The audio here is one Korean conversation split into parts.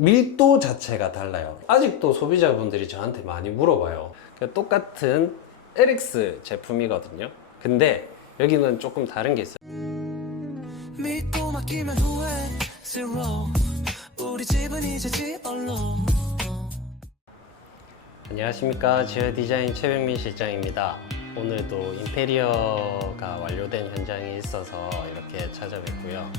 밀도 자체가 달라요. 아직도 소비자분들이 저한테 많이 물어봐요. 똑같은 LX 제품이거든요. 근데 여기는 조금 다른 게 있어요. 믿고 맡기면 후회 zero 우리 집은 이제 지얼로. 안녕하십니까, 지어 디자인 최병민 실장입니다. 오늘도 인테리어가 완료된 현장이 있어서 이렇게 찾아뵙고요.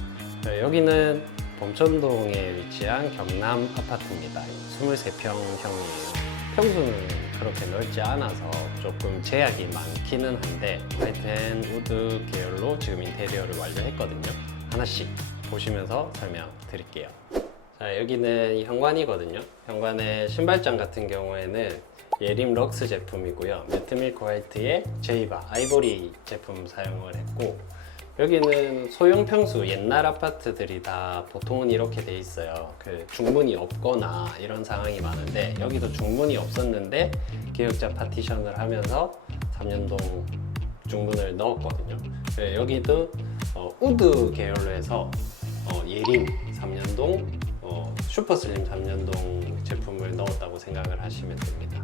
여기는 범천동에 위치한 경남 아파트입니다. 23평형이에요. 평수는 그렇게 넓지 않아서 조금 제약이 많기는 한데 화이트 앤 우드 계열로 지금 인테리어를 완료했거든요. 하나씩 보시면서 설명드릴게요. 자, 여기는 현관이거든요. 현관의 신발장 같은 경우에는 예림 럭스 제품이고요. 매트밀크 화이트에 제이바 아이보리 제품 사용을 했고, 여기는 소형 평수 옛날 아파트들이 다 보통은 이렇게 돼 있어요. 그 중문이 없거나 이런 상황이 많은데 여기도 중문이 없었는데 기역자 파티션을 하면서 3년동 중문을 넣었거든요. 여기도 우드 계열로 해서 예림 3년동 슈퍼슬림 3년동 제품을 넣었다고 생각을 하시면 됩니다.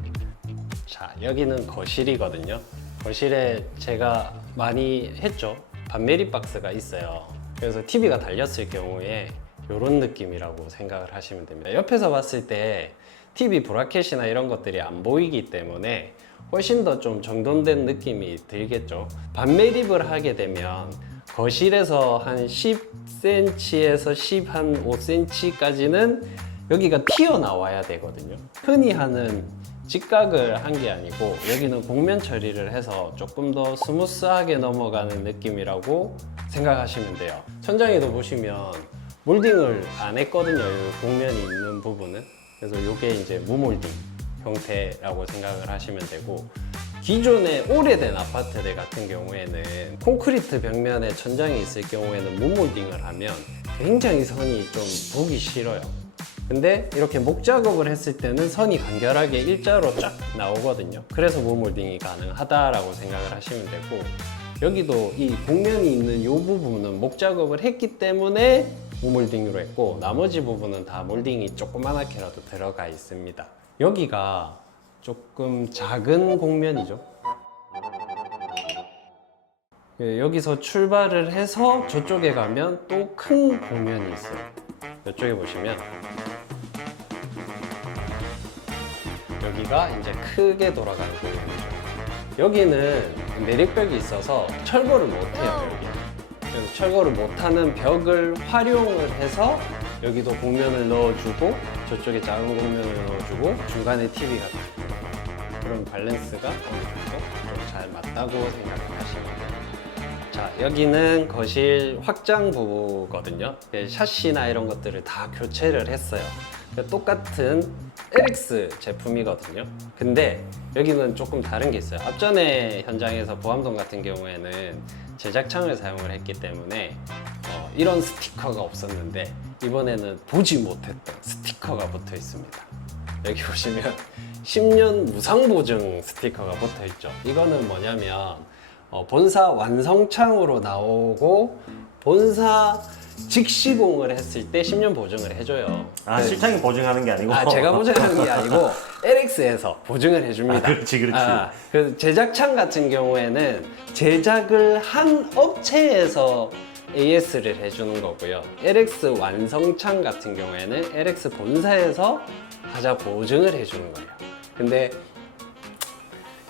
자, 여기는 거실이거든요. 거실에 제가 많이 했죠. 반메리 박스가 있어요. 그래서 TV가 달렸을 경우에 이런 느낌이라고 생각을 하시면 됩니다. 옆에서 봤을 때 TV 브라켓이나 이런 것들이 안 보이기 때문에 훨씬 더 좀 정돈된 느낌이 들겠죠. 반매립을 하게 되면 거실에서 한 10cm에서 15cm까지는 여기가 튀어나와야 되거든요. 흔히 하는 직각을 한 게 아니고 여기는 곡면 처리를 해서 조금 더 스무스하게 넘어가는 느낌이라고 생각하시면 돼요. 천장에도 보시면 몰딩을 안 했거든요. 이 곡면이 있는 부분은. 그래서 이게 이제 무몰딩 형태라고 생각을 하시면 되고, 기존의 오래된 아파트들 같은 경우에는 콘크리트 벽면에 천장이 있을 경우에는 무몰딩을 하면 굉장히 선이 좀 보기 싫어요. 근데 이렇게 목 작업을 했을 때는 선이 간결하게 일자로 쫙 나오거든요. 그래서 무몰딩이 가능하다라고 생각을 하시면 되고, 여기도 이 곡면이 있는 이 부분은 목 작업을 했기 때문에 무몰딩으로 했고, 나머지 부분은 다 몰딩이 조그만하게라도 들어가 있습니다. 여기가 조금 작은 곡면이죠. 여기서 출발을 해서 저쪽에 가면 또 큰 곡면이 있어요. 이쪽에 보시면 여기가 이제 크게 돌아가는 곡면이죠. 여기는 내력벽이 있어서 철거를 못해요. 여기. 그래서 철거를 못하는 벽을 활용을 해서 여기도 곡면을 넣어주고 저쪽에 작은 곡면을 넣어주고 중간에 TV가 그런 밸런스가 어느 정도 좀 잘 맞다고 생각을 하시면 돼요. 자, 여기는 거실 확장 부부거든요. 샤시나 이런 것들을 다 교체를 했어요. 똑같은 LX 제품이거든요. 근데 여기는 조금 다른 게 있어요. 앞전에 현장에서 보암동 같은 경우에는 제작창을 사용을 했기 때문에 이런 스티커가 없었는데 이번에는 보지 못했던 스티커가 붙어 있습니다. 여기 보시면 10년 무상보증 스티커가 붙어 있죠. 이거는 뭐냐면 본사 완성창으로 나오고 본사 직시공을 했을 때 10년 보증을 해줘요. 아, 실장이 보증하는 게 아니고? 제가 보증하는 게 아니고 LX에서 보증을 해줍니다. 그렇지. 그래서 제작창 같은 경우에는 제작을 한 업체에서 AS를 해주는 거고요. LX 완성창 같은 경우에는 LX 본사에서 하자 보증을 해주는 거예요. 근데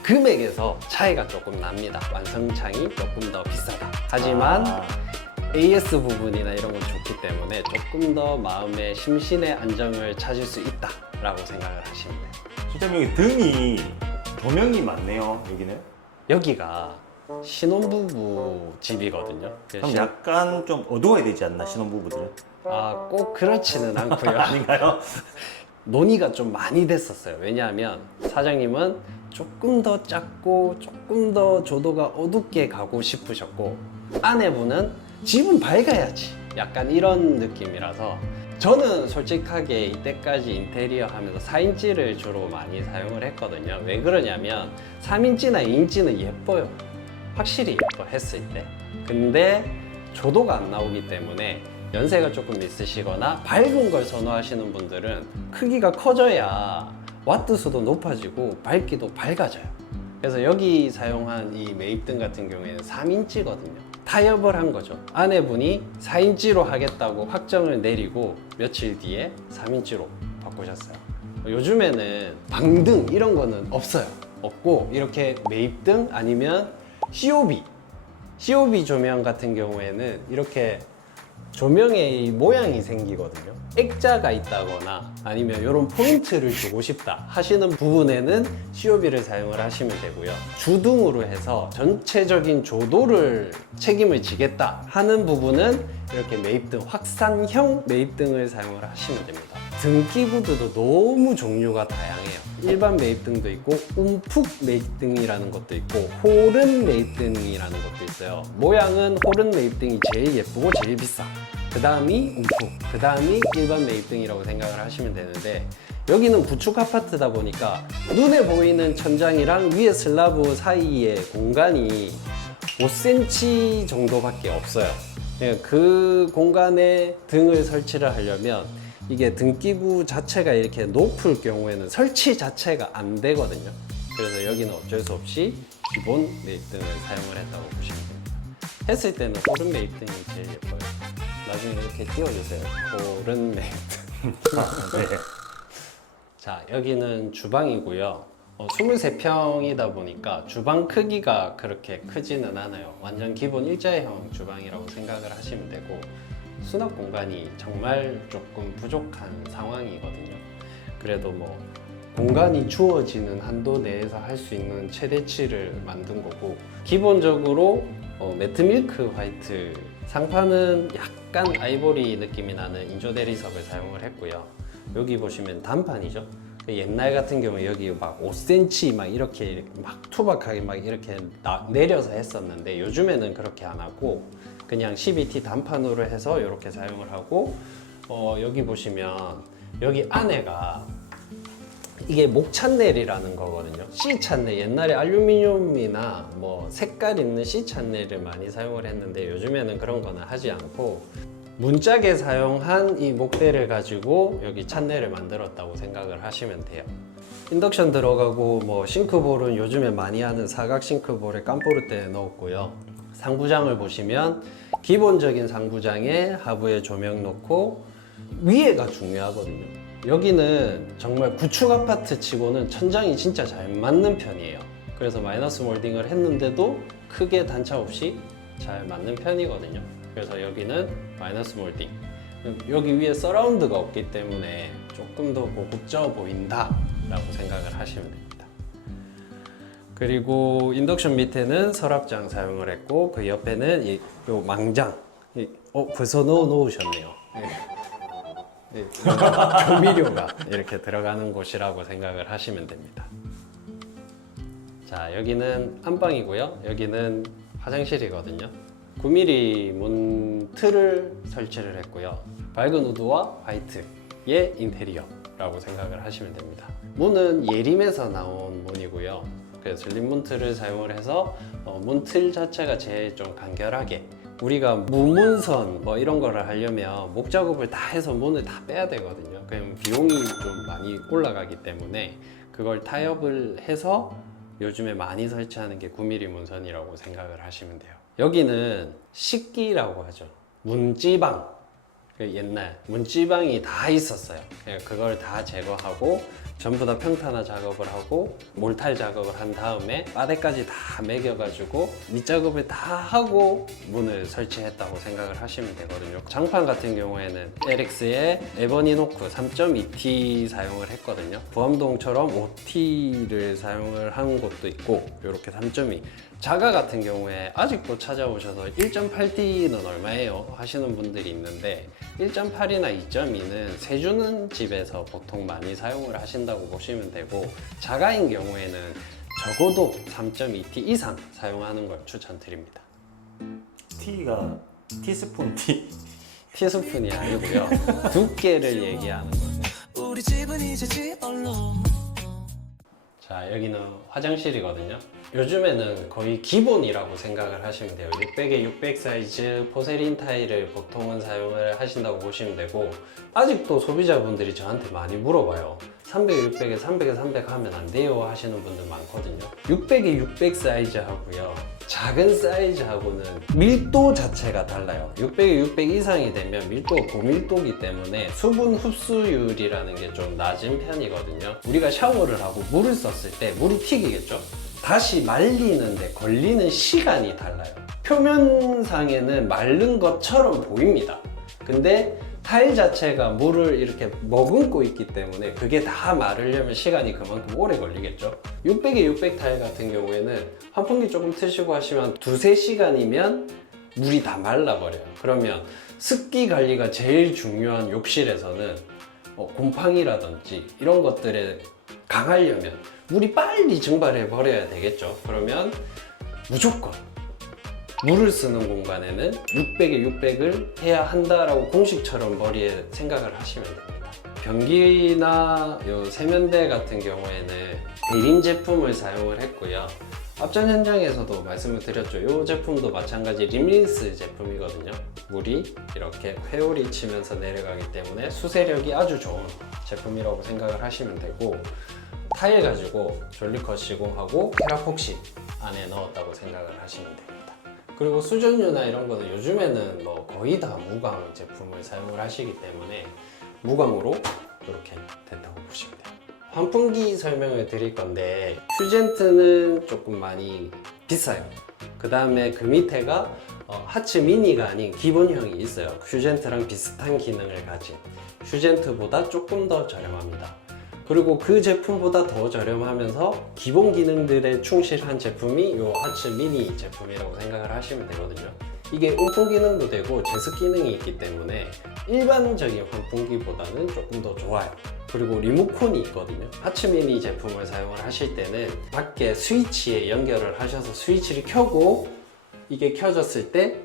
금액에서 차이가 조금 납니다. 완성창이 조금 더 비싸다. 하지만 AS 부분이나 이런 건 좋기 때문에 조금 더 마음의 심신의 안정을 찾을 수 있다라고 생각을 하시면 돼요. 실장님, 여기 등이 조명이 많네요, 여기는. 여기가 신혼부부 집이거든요. 그럼 약간 좀 어두워야 되지 않나, 신혼부부들은? 꼭 그렇지는 않고요. 아닌가요? 논의가 좀 많이 됐었어요. 왜냐하면 사장님은 조금 더 작고 조금 더 조도가 어둡게 가고 싶으셨고, 아내분은 집은 밝아야지 약간 이런 느낌이라서, 저는 솔직하게 이때까지 인테리어 하면서 4인치를 주로 많이 사용을 했거든요. 왜 그러냐면 3인치나 2인치는 예뻐요. 확실히 예뻐, 했을 때. 근데 조도가 안 나오기 때문에 연세가 조금 있으시거나 밝은 걸 선호하시는 분들은 크기가 커져야 와트 수도 높아지고 밝기도 밝아져요. 그래서 여기 사용한 이 매입등 같은 경우에는 3인치거든요. 타협을 한 거죠. 아내분이 4인치로 하겠다고 확정을 내리고 며칠 뒤에 3인치로 바꾸셨어요. 요즘에는 방등 이런 거는 없어요. 없고 이렇게 매입등 아니면 COB 조명 같은 경우에는 이렇게 조명의 모양이 생기거든요. 액자가 있다거나 아니면 이런 포인트를 주고 싶다 하시는 부분에는 COB를 사용을 하시면 되고요. 주등으로 해서 전체적인 조도를 책임을 지겠다 하는 부분은 이렇게 매입등, 확산형 매입등을 사용을 하시면 됩니다. 등기구들도 너무 종류가 다양해요. 일반 매입등도 있고 움푹 매입등이라는 것도 있고 호른 매입등이라는 것도 있어요. 모양은 호른 매입등이 제일 예쁘고 제일 비싸. 그 다음이 움푹, 그 다음이 일반 매입등이라고 생각을 하시면 되는데, 여기는 구축 아파트다 보니까 눈에 보이는 천장이랑 위에 슬라브 사이의 공간이 5cm 정도밖에 없어요. 그 공간에 등을 설치를 하려면 이게 등기구 자체가 이렇게 높을 경우에는 설치 자체가 안 되거든요. 그래서 여기는 어쩔 수 없이 기본 매입등을 사용을 했다고 보시면 됩니다. 했을 때는 호른 매입등이 제일 예뻐요. 나중에 이렇게 띄워주세요. 호른 매입등. 네. 자, 여기는 주방이고요. 23평이다 보니까 주방 크기가 그렇게 크지는 않아요. 완전 기본 일자형 주방이라고 생각을 하시면 되고, 수납 공간이 정말 조금 부족한 상황이거든요. 그래도 뭐 공간이 주어지는 한도 내에서 할 수 있는 최대치를 만든 거고, 기본적으로 매트 밀크 화이트 상판은 약간 아이보리 느낌이 나는 인조 대리석을 사용을 했고요. 여기 보시면 단판이죠. 옛날 같은 경우에 여기 막 5cm 막 이렇게 막 투박하게 막 이렇게 내려서 했었는데, 요즘에는 그렇게 안 하고 그냥 12T 단판으로 해서 이렇게 사용을 하고, 여기 보시면 여기 안에가 이게 목찬넬이라는 거거든요. C찬넬, 옛날에 알루미늄이나 뭐 색깔 있는 C찬넬을 많이 사용을 했는데 요즘에는 그런 거는 하지 않고 문짝에 사용한 이 목대를 가지고 여기 찬넬을 만들었다고 생각을 하시면 돼요. 인덕션 들어가고 뭐 싱크볼은 요즘에 많이 하는 사각 싱크볼에 깜포르테 넣었고요. 상부장을 보시면 기본적인 상부장에 하부에 조명 놓고 위에가 중요하거든요. 여기는 정말 구축 아파트 치고는 천장이 진짜 잘 맞는 편이에요. 그래서 마이너스 몰딩을 했는데도 크게 단차 없이 잘 맞는 편이거든요. 그래서 여기는 마이너스 몰딩. 여기 위에 서라운드가 없기 때문에 조금 더 고급져 보인다 라고 생각을 하시면 됩니다. 그리고 인덕션 밑에는 서랍장 사용을 했고, 그 옆에는 요 망장, 벌써 넣으셨네요. 네, 조미료가 이렇게 들어가는 곳이라고 생각을 하시면 됩니다. 자, 여기는 안방이고요. 여기는 화장실이거든요. 9mm 문 틀을 설치를 했고요. 밝은 우드와 화이트의 인테리어라고 생각을 하시면 됩니다. 문은 예림에서 나온 문이고요. 그래서 슬립문 틀을 사용을 해서 문 틀 자체가 제일 좀 간결하게, 우리가 무문선 뭐 이런 거를 하려면 목 작업을 다 해서 문을 다 빼야 되거든요. 그럼 비용이 좀 많이 올라가기 때문에 그걸 타협을 해서 요즘에 많이 설치하는 게 9mm 문선이라고 생각을 하시면 돼요. 여기는 식기라고 하죠. 문지방, 옛날 문지방이 다 있었어요. 그걸 다 제거하고 전부 다 평탄화 작업을 하고 몰탈 작업을 한 다음에 바닥까지 다 매겨가지고 밑작업을 다 하고 문을 설치했다고 생각을 하시면 되거든요. 장판 같은 경우에는 LX의 에버니 노크 3.2T 사용을 했거든요. 부암동처럼 5T를 사용을 한 곳도 있고, 이렇게 3.2. 자가 같은 경우에 아직도 찾아오셔서 1.8T는 얼마예요? 하시는 분들이 있는데, 1.8이나 2.2는 세주는 집에서 보통 많이 사용을 하신다고 보시면 되고, 자가인 경우에는 적어도 3.2T 이상 사용하는 걸 추천드립니다. T가 티스푼 T. 티스푼이 아니고요. 두께를 얘기하는 거예요. 우리 집은 이제 지얼로 자, 여기는 화장실이거든요. 요즘에는 거의 기본이라고 생각을 하시면 돼요. 600에 600 사이즈 포세린 타일을 보통은 사용을 하신다고 보시면 되고, 아직도 소비자분들이 저한테 많이 물어봐요. 300에 600에 300에 300 하면 안 돼요 하시는 분들 많거든요. 600에 600 사이즈하고요, 작은 사이즈하고는 밀도 자체가 달라요. 600에 600 이상이 되면 밀도가 고밀도이기 때문에 수분 흡수율이라는 게 좀 낮은 편이거든요. 우리가 샤워를 하고 물을 썼을 때 물이 튀기겠죠? 다시 말리는데 걸리는 시간이 달라요. 표면상에는 마른 것처럼 보입니다. 근데 타일 자체가 물을 이렇게 머금고 있기 때문에 그게 다 마르려면 시간이 그만큼 오래 걸리겠죠. 600에 600 타일 같은 경우에는 환풍기 조금 트시고 하시면 2~3시간이면 물이 다 말라버려요. 그러면 습기 관리가 제일 중요한 욕실에서는 곰팡이라든지 이런 것들에 강하려면 물이 빨리 증발해 버려야 되겠죠. 그러면 무조건 물을 쓰는 공간에는 600에 600을 해야 한다라고 공식처럼 머리에 생각을 하시면 됩니다. 변기나 요 세면대 같은 경우에는 베린 제품을 사용을 했고요. 앞전 현장에서도 말씀을 드렸죠. 이 제품도 마찬가지 림린스 제품이거든요. 물이 이렇게 회오리 치면서 내려가기 때문에 수세력이 아주 좋은 제품이라고 생각을 하시면 되고, 타일 가지고 졸리컷 시공하고 테라폭시 안에 넣었다고 생각을 하시면 됩니다. 그리고 수전유나 이런 거는 요즘에는 뭐 거의 다 무광 제품을 사용을 하시기 때문에 무광으로 이렇게 된다고 보시면 돼요. 환풍기 설명을 드릴 건데, 퓨젠트는 조금 많이 비싸요. 그 다음에 그 밑에가 하츠 미니가 아닌 기본형이 있어요. 퓨젠트랑 비슷한 기능을 가진, 퓨젠트보다 조금 더 저렴합니다. 그리고 그 제품보다 더 저렴하면서 기본 기능들에 충실한 제품이 이 하츠 미니 제품이라고 생각을 하시면 되거든요. 이게 온풍 기능도 되고 제습 기능이 있기 때문에 일반적인 환풍기보다는 조금 더 좋아요. 그리고 리모컨이 있거든요. 하츠 미니 제품을 사용을 하실 때는 밖에 스위치에 연결을 하셔서 스위치를 켜고, 이게 켜졌을 때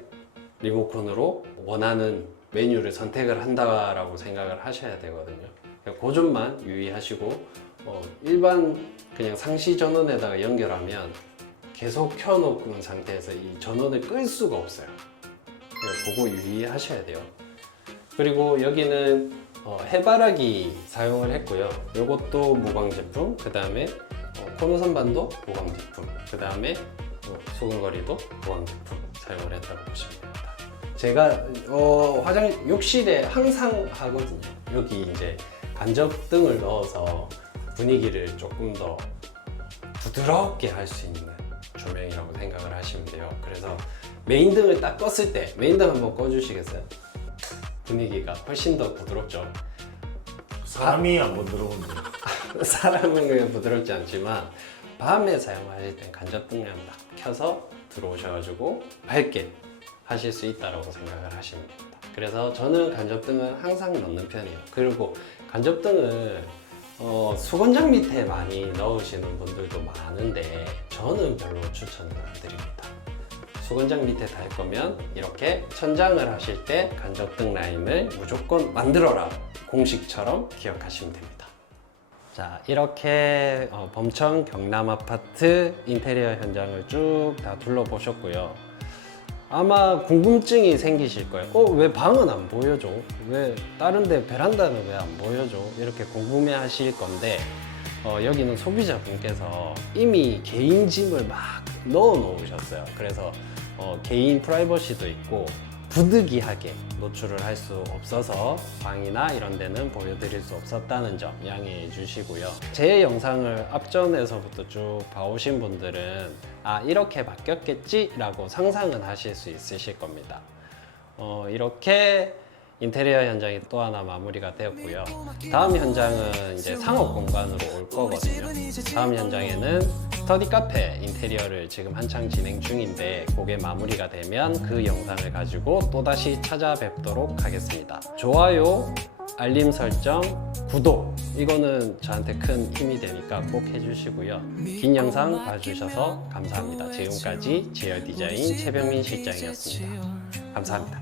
리모컨으로 원하는 메뉴를 선택을 한다라고 생각을 하셔야 되거든요. 그 점만 유의하시고, 일반 그냥 상시 전원에다가 연결하면 계속 켜놓은 상태에서 이 전원을 끌 수가 없어요. 그거 유의하셔야 돼요. 그리고 여기는 해바라기 사용을 했고요. 이것도 무광 제품, 그 다음에 코너 선반도 무광 제품, 그 다음에 수근거리도 무광 제품 사용을 했다고 보시면 됩니다. 제가 욕실에 항상 하거든요. 여기 이제 간접등을 넣어서 분위기를 조금 더 부드럽게 할 수 있는 조명이라고 생각을 하시면 돼요. 그래서 메인등을 딱 껐을 때, 메인등 한번 꺼주시겠어요? 분위기가 훨씬 더 부드럽죠. 사람이 한번 들어오는데 사람은 그냥 부드럽지 않지만 밤에 사용하실 때 간접등을 딱 켜서 들어오셔가지고 밝게 하실 수 있다고 생각을 하시면 됩니다. 그래서 저는 간접등을 항상 넣는 편이에요. 그리고 간접등을 수건장 밑에 많이 넣으시는 분들도 많은데 저는 별로 추천을 안 드립니다. 수건장 밑에 달 거면 이렇게 천장을 하실 때 간접등 라인을 무조건 만들어라, 공식처럼 기억하시면 됩니다. 자, 이렇게 범천 경남 아파트 인테리어 현장을 쭉 다 둘러보셨고요. 아마 궁금증이 생기실 거예요. 왜 방은 안 보여줘? 왜 다른 데 베란다는 왜 안 보여줘? 이렇게 궁금해 하실 건데, 여기는 소비자분께서 이미 개인 짐을 막 넣어 놓으셨어요. 그래서 개인 프라이버시도 있고 부득이하게 노출을 할 수 없어서 방이나 이런 데는 보여드릴 수 없었다는 점 양해해 주시고요. 제 영상을 앞전에서부터 쭉 봐오신 분들은 이렇게 바뀌었겠지 라고 상상은 하실 수 있으실 겁니다. 이렇게 인테리어 현장이 또 하나 마무리가 되었고요. 다음 현장은 이제 상업 공간으로 올 거거든요. 다음 현장에는 스터디 카페 인테리어를 지금 한창 진행 중인데, 그게 마무리가 되면 그 영상을 가지고 또다시 찾아뵙도록 하겠습니다. 좋아요, 알림 설정, 구독, 이거는 저한테 큰 힘이 되니까 꼭 해주시고요. 긴 영상 봐주셔서 감사합니다. 지금까지 GR 디자인 최병민 실장이었습니다. 감사합니다.